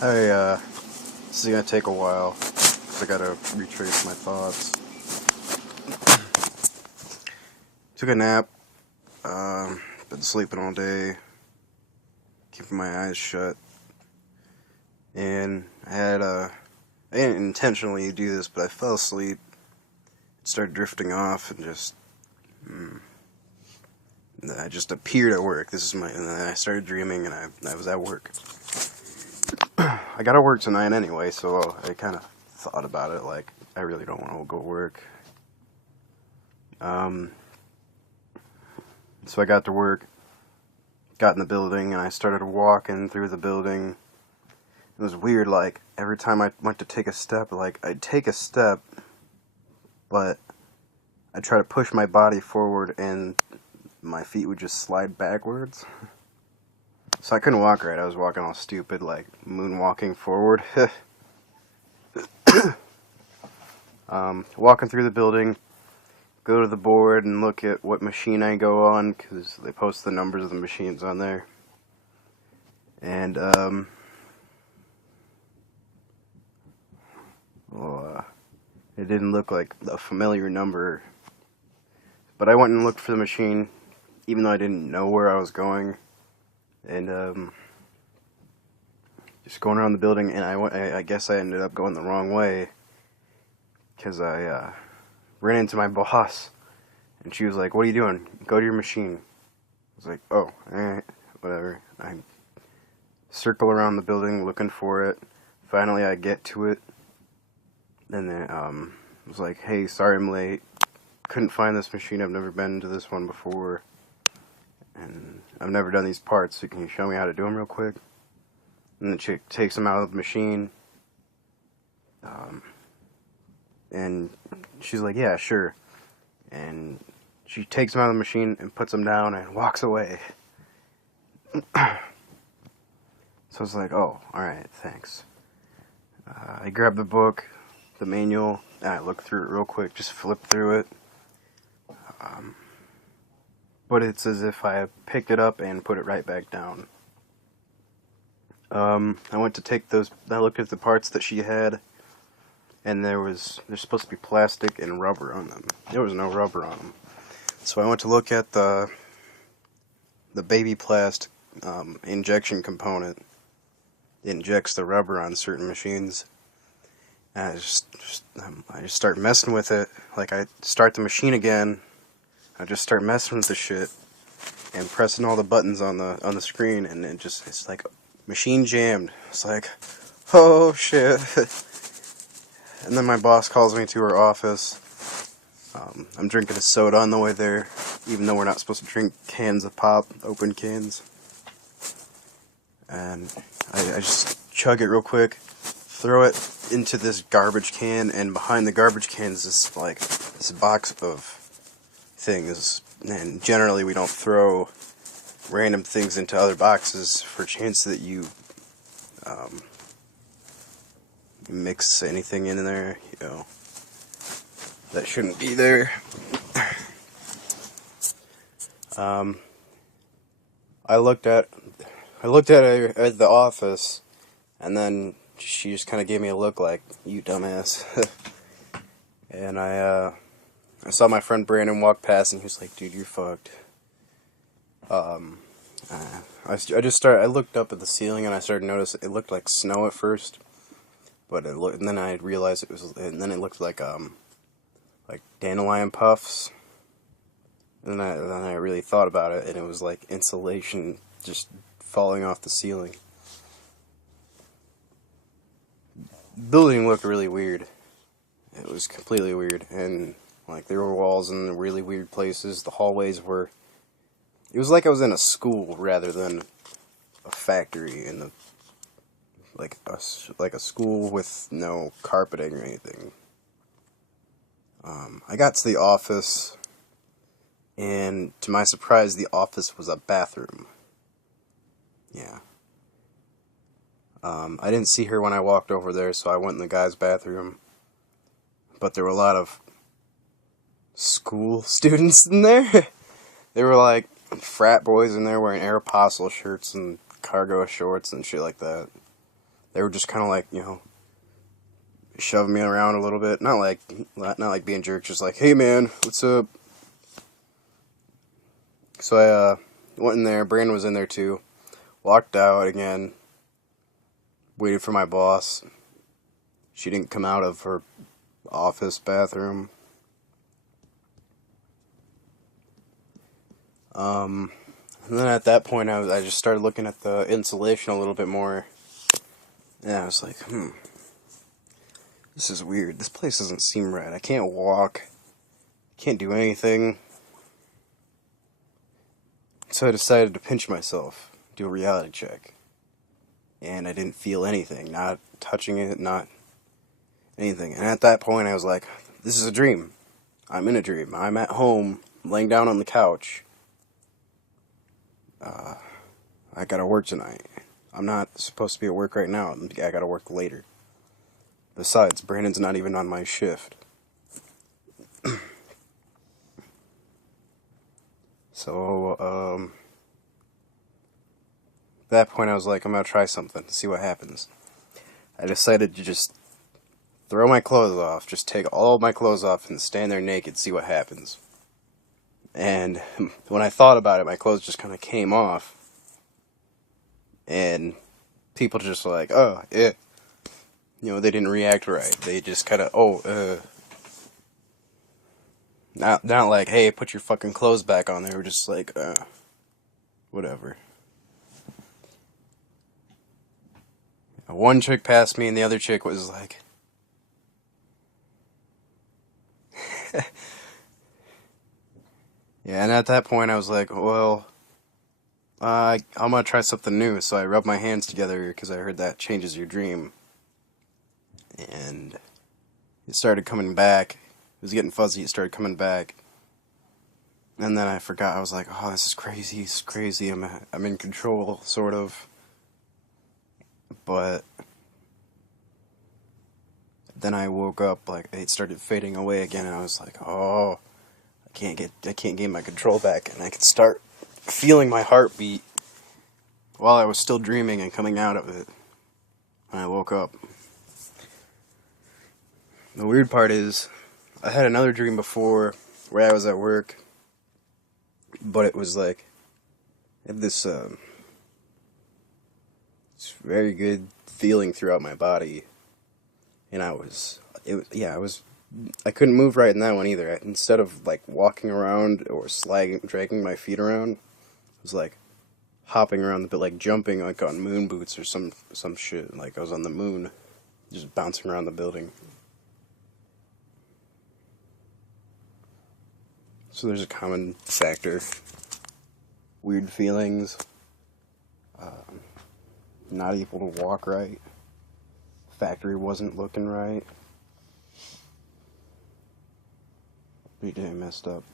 Hey, this is gonna take a while, 'cause I gotta retrace my thoughts. Took a nap, been sleeping all day, keeping my eyes shut, and I didn't intentionally do this, but I fell asleep, started drifting off, and I just appeared at work. And then I started dreaming, and I was at work. I gotta work tonight anyway, so I kind of thought about it, like, I really don't want to go work. So I got to work, got in the building, and I started walking through the building. It was weird, like, every time I went to take a step, like, I'd take a step, but I'd try to push my body forward, and my feet would just slide backwards. So I couldn't walk right. I was walking all stupid, like moonwalking forward. Walking through the building, go to the board and look at what machine I go on, because they post the numbers of the machines on there. And, it didn't look like a familiar number. But I went and looked for the machine, even though I didn't know where I was going. And, just going around the building, and I guess I ended up going the wrong way, because I, ran into my boss, and she was like, "What are you doing? Go to your machine." I was like, "Oh, alright, whatever." I circle around the building looking for it. Finally, I get to it, and then, I was like, "Hey, sorry I'm late. Couldn't find this machine. I've never been to this one before. And I've never done these parts, so can you show me how to do them real quick?" And the chick takes them out of the machine. And she's like, "Yeah, sure." And she takes them out of the machine and puts them down and walks away. So I was like, "Oh, alright, thanks." I grabbed the book, the manual, and I looked through it real quick, just flipped through it. But it's as if I picked it up and put it right back down. I went to take those, I looked at the parts that she had, and there's supposed to be plastic and rubber on them. There was no rubber on them. So I went to look at the baby plastic injection component. It injects the rubber on certain machines. And I just start messing with it. Like, I start the machine again. I just start messing with the shit and pressing all the buttons on the screen, and it's like machine jammed. It's like, oh shit. And then my boss calls me to her office. I'm drinking a soda on the way there, even though we're not supposed to drink cans of pop, open cans. And I just chug it real quick, throw it into this garbage can, and behind the garbage can is this box of things. And generally we don't throw random things into other boxes for chance that you mix anything in there, that shouldn't be there. I looked at her at the office, and then she just kind of gave me a look like, "You dumbass." And I saw my friend Brandon walk past, and he was like, "Dude, you're fucked." I looked up at the ceiling, and I started noticing it looked like snow at first, but and then I realized and then it looked like dandelion puffs. And then I really thought about it, and it was like insulation just falling off the ceiling. The building looked really weird. It was completely weird, and like there were walls in really weird places. The hallways were. It was like I was in a school rather than a factory like a school with no carpeting or anything. I got to the office, and to my surprise, the office was a bathroom. Yeah. I didn't see her when I walked over there, so I went in the guy's bathroom. But there were a lot of school students in there. They were like frat boys in there wearing Aeropostale shirts and cargo shorts and shit like that. They were just kind of like, shoving me around a little bit. Not like being jerks, just like, hey man, what's up? So I went in there. Brandon was in there too. Walked out again. Waited for my boss. She didn't come out of her office bathroom. And then at that point, I just started looking at the insulation a little bit more. And I was like, this is weird. This place doesn't seem right. I can't walk. Can't do anything. So I decided to pinch myself, do a reality check. And I didn't feel anything. Not touching it, not anything. And at that point, I was like, this is a dream. I'm in a dream. I'm at home, laying down on the couch. I gotta work tonight. I'm not supposed to be at work right now. I gotta work later. Besides, Brandon's not even on my shift. So, at that point I was like, I'm gonna try something, see what happens. I decided to just throw my clothes off, just take all of my clothes off and stand there naked, see what happens. And when I thought about it, my clothes just kind of came off. And people just were like, oh, yeah. They didn't react right. They just kind of, Not like, hey, put your fucking clothes back on. They were just like, whatever. One chick passed me and the other chick was like, yeah, and at that point I was like, well, I'm gonna try something new. So I rubbed my hands together because I heard that changes your dream. And it started coming back. It was getting fuzzy, it started coming back. And then I forgot, I was like, oh, this is crazy, I'm in control, sort of. But then I woke up, like, it started fading away again, and I was like, oh, I can't gain my control back, and I could start feeling my heartbeat while I was still dreaming and coming out of it when I woke up. The weird part is, I had another dream before where I was at work, but it was like, I had this very good feeling throughout my body, and I couldn't move right in that one either. Instead of like walking around or dragging my feet around, I was like hopping around a bit, like jumping like on moon boots or some shit, like I was on the moon, just bouncing around the building. So there's a common factor. Weird feelings. Not able to walk right. Factory wasn't looking right. Pretty damn messed up.